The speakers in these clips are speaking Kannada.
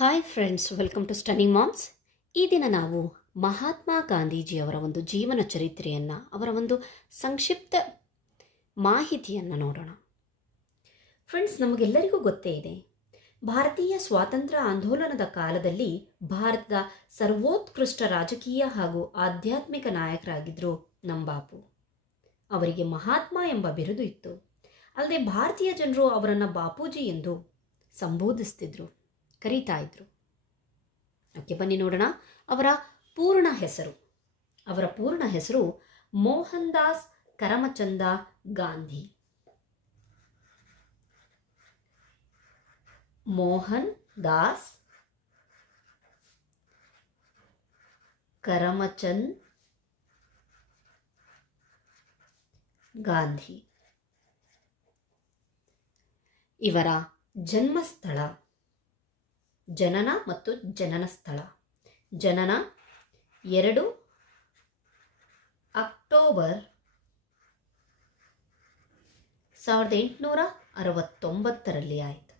Hi friends, welcome to stunning moms. ಈ ದಿನ ನಾವು ಮಹಾತ್ಮ ಗಾಂಧೀಜಿಯವರ ಒಂದು ಜೀವನ ಚರಿತ್ರೆಯನ್ನು, ಅವರ ಒಂದು ಸಂಕ್ಷಿಪ್ತ ಮಾಹಿತಿಯನ್ನು ನೋಡೋಣ. ಫ್ರೆಂಡ್ಸ್, ನಮಗೆಲ್ಲರಿಗೂ ಗೊತ್ತೇ ಇದೆ, ಭಾರತೀಯ ಸ್ವಾತಂತ್ರ್ಯ ಆಂದೋಲನದ ಕಾಲದಲ್ಲಿ ಭಾರತದ ಸರ್ವೋತ್ಕೃಷ್ಟ ರಾಜಕೀಯ ಹಾಗೂ ಆಧ್ಯಾತ್ಮಿಕ ನಾಯಕರಾಗಿದ್ದರು ನಮ್ಮ ಬಾಪು. ಅವರಿಗೆ ಮಹಾತ್ಮ ಎಂಬ ಬಿರುದು ಇತ್ತು. ಅಲ್ಲದೆ ಭಾರತೀಯ ಜನರು ಅವರನ್ನು ಬಾಪೂಜಿ ಎಂದು ಸಂಬೋಧಿಸ್ತಿದ್ರು, ಕರೀತಾ ಇದ್ರು. ಓಕೆ, ಬನ್ನಿ ನೋಡೋಣ. ಅವರ ಪೂರ್ಣ ಹೆಸರು ಮೋಹನ್ ದಾಸ್ ಕರಮಚಂದ ಗಾಂಧಿ. ಮೋಹನ್ ದಾಸ್ ಕರಮಚಂದ್ ಗಾಂಧಿ. ಇವರ ಜನ್ಮಸ್ಥಳ, ಜನನ ಮತ್ತು ಜನನ ಸ್ಥಳ. ಜನನ 2 ಅಕ್ಟೋಬರ್ 1869 ಆಯಿತು.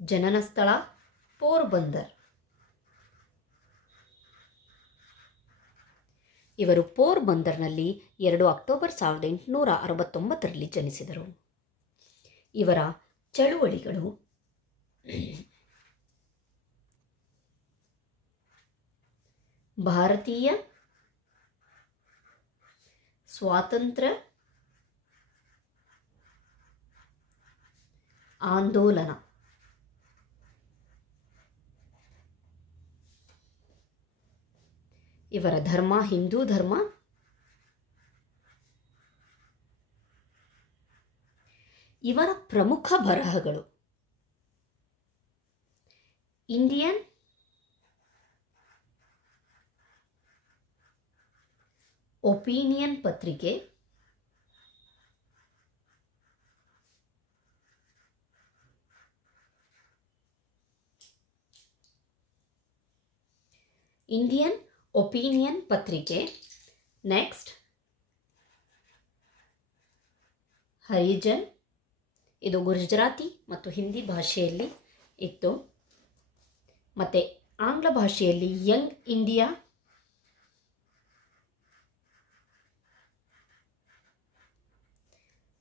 ಜನನ ಸ್ಥಳ ಪೋರ್ಬಂದರ್. ಇವರು ಪೋರ್ಬಂದರ್ನಲ್ಲಿ 2 ಅಕ್ಟೋಬರ್ 1869 ಜನಿಸಿದರು. ಇವರ ಚಳುವಳಿಗಳು ಭಾರತೀಯ ಸ್ವಾತಂತ್ರ್ಯ ಆಂದೋಲನ, ಇವರ ಧರ್ಮ ಹಿಂದೂ ಧರ್ಮ. ಇವರ ಪ್ರಮುಖ ಬರಹಗಳು ಇಂಡಿಯನ್ ಒಪಿನಿಯನ್ ಪತ್ರಿಕೆ, ಇಂಡಿಯನ್ ಒಪಿನಿಯನ್ ಪತ್ರಿಕೆ. ನೆಕ್ಸ್ಟ್ ಹರಿಜನ್, ಇದು ಗುಜರಾತಿ ಮತ್ತು ಹಿಂದಿ ಭಾಷೆಯಲ್ಲಿ ಇತ್ತು. ಮತ್ತು ಆಂಗ್ಲ ಭಾಷೆಯಲ್ಲಿ ಯಂಗ್ ಇಂಡಿಯಾ,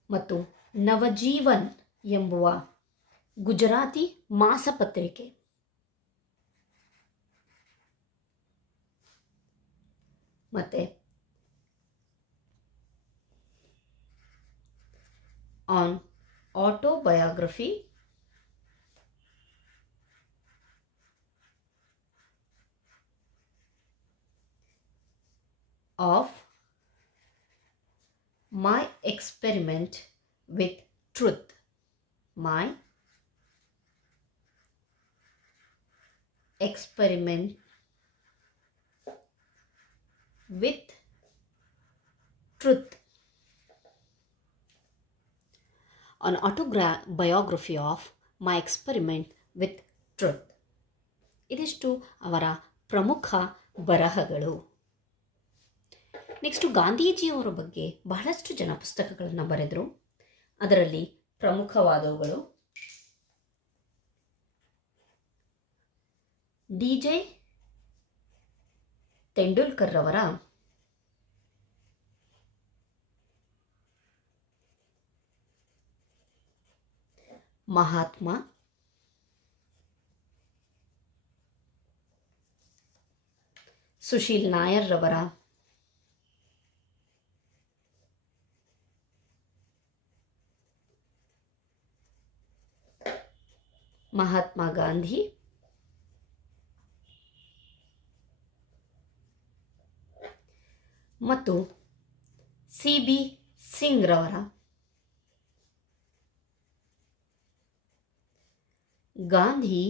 ಮತ್ತು ನವಜೀವನ್ ಎಂಬುವ ಗುಜರಾತಿ ಮಾಸಪತ್ರಿಕೆ. ಮತ್ತು on autobiography of My Experiment with Truth. My Experiment with Truth. An autobiography of My Experiment with Truth. ಇದಿಷ್ಟು ಅವರ ಪ್ರಮುಖ ಬರಹಗಳು. ನೆಕ್ಸ್ಟು ಗಾಂಧೀಜಿಯವರ ಬಗ್ಗೆ ಬಹಳಷ್ಟು ಜನ ಪುಸ್ತಕಗಳನ್ನು ಬರೆದರು. ಅದರಲ್ಲಿ ಪ್ರಮುಖವಾದವುಗಳು DJ ತೆಂಡೂಲ್ಕರ್ ಅವರ ಮಹಾತ್ಮ, ಸುಶೀಲ್ ನಾಯರ್ ರವರ ಮಹಾತ್ಮ ಗಾಂಧಿ, ಮತ್ತು CB ಸಿಂಗ್ ರವರ Gandhi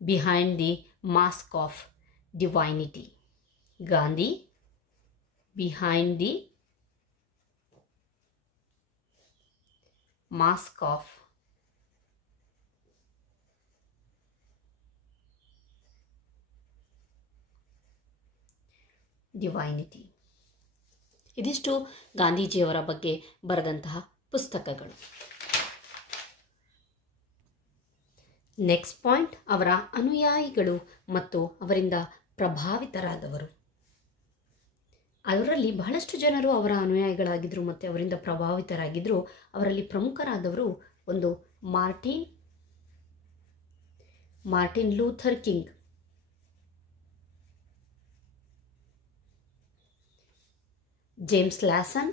behind the mask of divinity. Gandhi behind the mask of divinity. ಇದಿಷ್ಟು ಗಾಂಧೀಜಿಯವರ ಬಗ್ಗೆ ಬರೆದಂತಹ ಪುಸ್ತಕಗಳು. ನೆಕ್ಸ್ಟ್ ಪಾಯಿಂಟ್, ಅವರ ಅನುಯಾಯಿಗಳು ಮತ್ತು ಅವರಿಂದ ಪ್ರಭಾವಿತರಾದವರು. ಅವರಲ್ಲಿ ಬಹಳಷ್ಟು ಜನರು ಅವರ ಅನುಯಾಯಿಗಳಾಗಿದ್ದರು ಮತ್ತು ಅವರಿಂದ ಪ್ರಭಾವಿತರಾಗಿದ್ದರು. ಅವರಲ್ಲಿ ಪ್ರಮುಖರಾದವರು ಒಂದು Martin Luther King, James Lawson,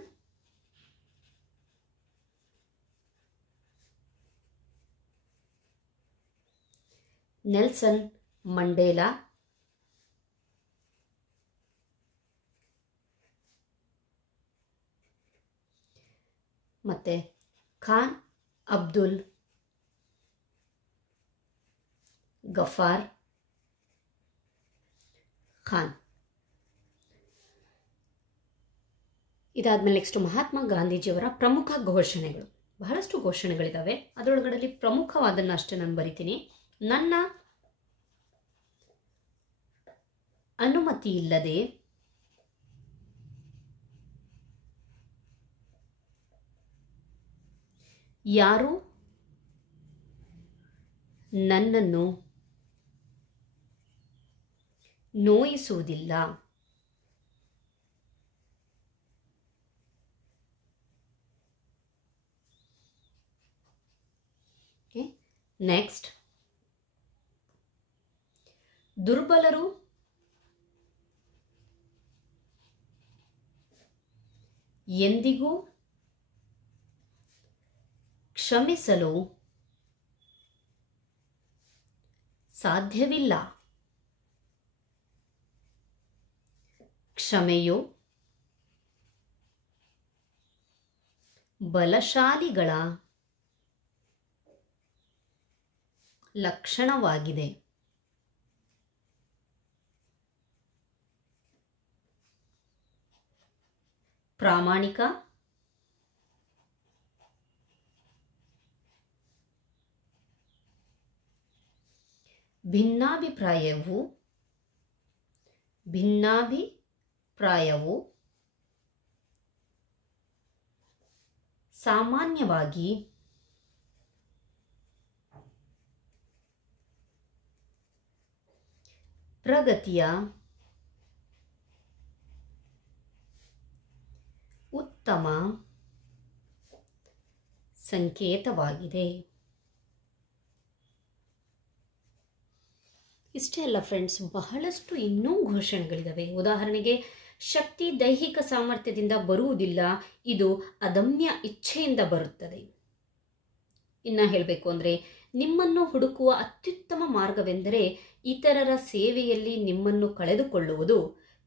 Nelson Mandela, ಮತ್ತು ಖಾನ್ ಅಬ್ದುಲ್ ಗಫಾರ್ ಖಾನ್. ಇದಾದ್ಮೇಲೆ ನೆಕ್ಸ್ಟ್ ಮಹಾತ್ಮ ಗಾಂಧೀಜಿಯವರ ಪ್ರಮುಖ ಘೋಷಣೆಗಳು. ಬಹಳಷ್ಟು ಘೋಷಣೆಗಳಿದ್ದಾವೆ, ಅದರೊಳಗಡೆ ಪ್ರಮುಖವಾದನ್ನು ಅಷ್ಟೇ ನಾನು ಬರಿತೀನಿ. ನನ್ನ ಅನುಮತಿ ಇಲ್ಲದೆ ಯಾರೂ ನನ್ನನ್ನು ನೋಯಿಸುವುದಿಲ್ಲ. ನೆಕ್ಸ್ಟ್, ದುರ್ಬಲರು ಎಂದಿಗೂ ಕ್ಷಮಿಸಲು ಸಾಧ್ಯವಿಲ್ಲ. ಕ್ಷಮೆಯು ಬಲಶಾಲಿಗಳ ಲಕ್ಷಣವಾಗಿದೆ. ಪ್ರಾಮಾಣಿಕ, ಭಿನ್ನಾಭಿಪ್ರಾಯವು ಸಾಮಾನ್ಯವಾಗಿ ಪ್ರಗತಿಯ ಉತ್ತಮ ಸಂಕೇತವಾಗಿದೆ. ಇಷ್ಟೇ ಅಲ್ಲ ಫ್ರೆಂಡ್ಸ್, ಬಹಳಷ್ಟು ಇನ್ನೂ ಘೋಷಣೆಗಳಿದ್ದಾವೆ. ಉದಾಹರಣೆಗೆ, ಶಕ್ತಿ ದೈಹಿಕ ಸಾಮರ್ಥ್ಯದಿಂದ ಬರುವುದಿಲ್ಲ, ಇದು ಅದಮ್ಯ ಇಚ್ಛೆಯಿಂದ ಬರುತ್ತದೆ. ಇನ್ನು ಹೇಳಬೇಕು ಅಂದರೆ, ನಿಮ್ಮನ್ನು ಹುಡುಕುವ ಅತ್ಯುತ್ತಮ ಮಾರ್ಗವೆಂದರೆ ಇತರರ ಸೇವೆಯಲ್ಲಿ ನಿಮ್ಮನ್ನು ಕಳೆದುಕೊಳ್ಳುವುದು.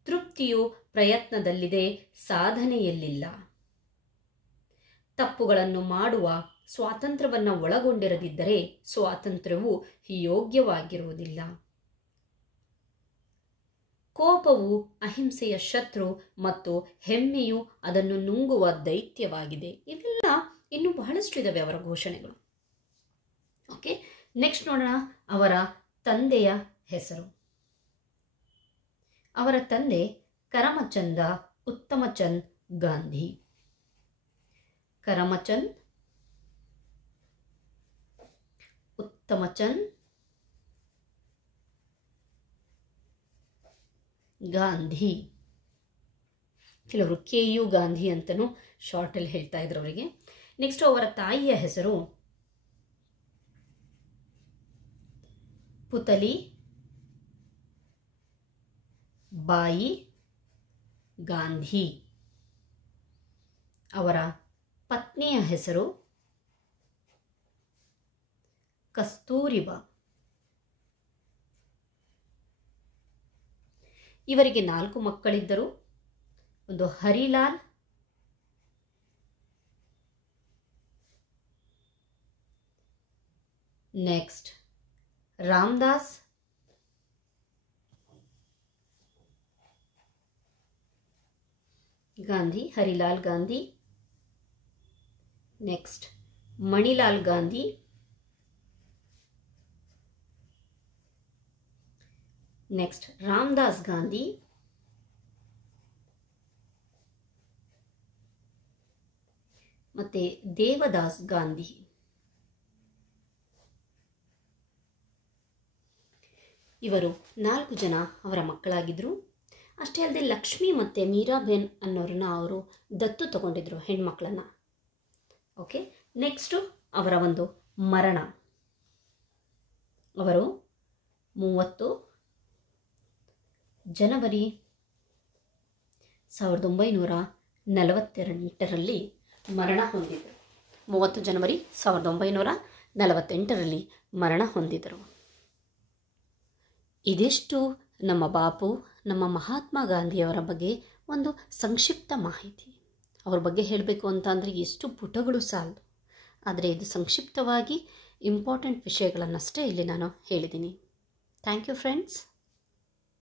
ತೃಪ್ತಿಯು ಪ್ರಯತ್ನದಲ್ಲಿದೆ, ಸಾಧನೆಯಲ್ಲಿಲ್ಲ. ತಪ್ಪುಗಳನ್ನು ಮಾಡುವ ಸ್ವಾತಂತ್ರ್ಯವನ್ನು ಒಳಗೊಂಡಿರದಿದ್ದರೆ ಸ್ವಾತಂತ್ರ್ಯವು ಯೋಗ್ಯವಾಗಿರುವುದಿಲ್ಲ. ಕೋಪವು ಅಹಿಂಸೆಯ ಶತ್ರು ಮತ್ತು ಹೆಮ್ಮೆಯು ಅದನ್ನು ನುಂಗುವ ದೈತ್ಯವಾಗಿದೆ. ಇವೆಲ್ಲ ಇನ್ನೂ ಬಹಳಷ್ಟು ಇದ್ದಾವೆ ಅವರ ಘೋಷಣೆಗಳು. ಓಕೆ, ನೆಕ್ಸ್ಟ್ ನೋಡೋಣ ಅವರ ತಂದೆಯ ಹೆಸರು. ಅವರ ತಂದೆ ಕರಮಚಂದ ಉತ್ತಮಚಂದ್ ಗಾಂಧಿ. ಕರಮಚಂದ್ ಉತ್ತಮಚಂದ್ ಗಾಂಧಿ, ಕೆಲವರು KU ಗಾಂಧಿ ಅಂತಲೂ ಶಾರ್ಟಲ್ಲಿ ಹೇಳ್ತಾ ಇದ್ರು ಅವರಿಗೆ. ನೆಕ್ಸ್ಟ್ ಅವರ ತಾಯಿಯ ಹೆಸರು ಪುತಲಿ ಬಾಯಿ ಗಾಂಧಿ. ಅವರ ಪತ್ನಿಯ ಹೆಸರು ಕಸ್ತೂರಿಬಾ. ಇವರಿಗೆ 4 ಮಕ್ಕಳಿದ್ದರು. ಒಂದು Harilal, next Ramdas, Gandhi, Harilal Gandhi, next Manilal Gandhi, next Ramdas Gandhi, ಮತ್ತೆ ದೇವದಾಸ್ ಗಾಂಧಿ. ಇವರು 4 ಜನ ಅವರ ಮಕ್ಕಳಾಗಿದ್ದರು. ಅಷ್ಟೇ ಅಲ್ಲದೆ ಲಕ್ಷ್ಮಿ ಮತ್ತು ಮೀರಾಬೇನ್ ಅನ್ನೋರನ್ನ ಅವರು ದತ್ತು ತಗೊಂಡಿದ್ರು ಹೆಣ್ಮಕ್ಳನ್ನು. ಓಕೆ, ನೆಕ್ಸ್ಟು ಅವರ ಒಂದು ಮರಣ. ಅವರು 30 ಜನವರಿ 1948ರಲ್ಲಿ ಮರಣ ಹೊಂದಿದರು. 30 ಜನವರಿ 1948ರಲ್ಲಿ ಮರಣ ಹೊಂದಿದರು. ಇದಿಷ್ಟು ನಮ್ಮ ಬಾಪು, ನಮ್ಮ ಮಹಾತ್ಮ ಗಾಂಧಿಯವರ ಬಗ್ಗೆ ಒಂದು ಸಂಕ್ಷಿಪ್ತ ಮಾಹಿತಿ. ಅವ್ರ ಬಗ್ಗೆ ಹೇಳಬೇಕು ಅಂತ ಅಂದರೆ ಎಷ್ಟು ಪುಟಗಳು ಸಾಲದು. ಆದರೆ ಇದು ಸಂಕ್ಷಿಪ್ತವಾಗಿ ಇಂಪಾರ್ಟೆಂಟ್ ವಿಷಯಗಳನ್ನಷ್ಟೇ ಇಲ್ಲಿ ನಾನು ಹೇಳಿದ್ದೀನಿ. Thank you friends.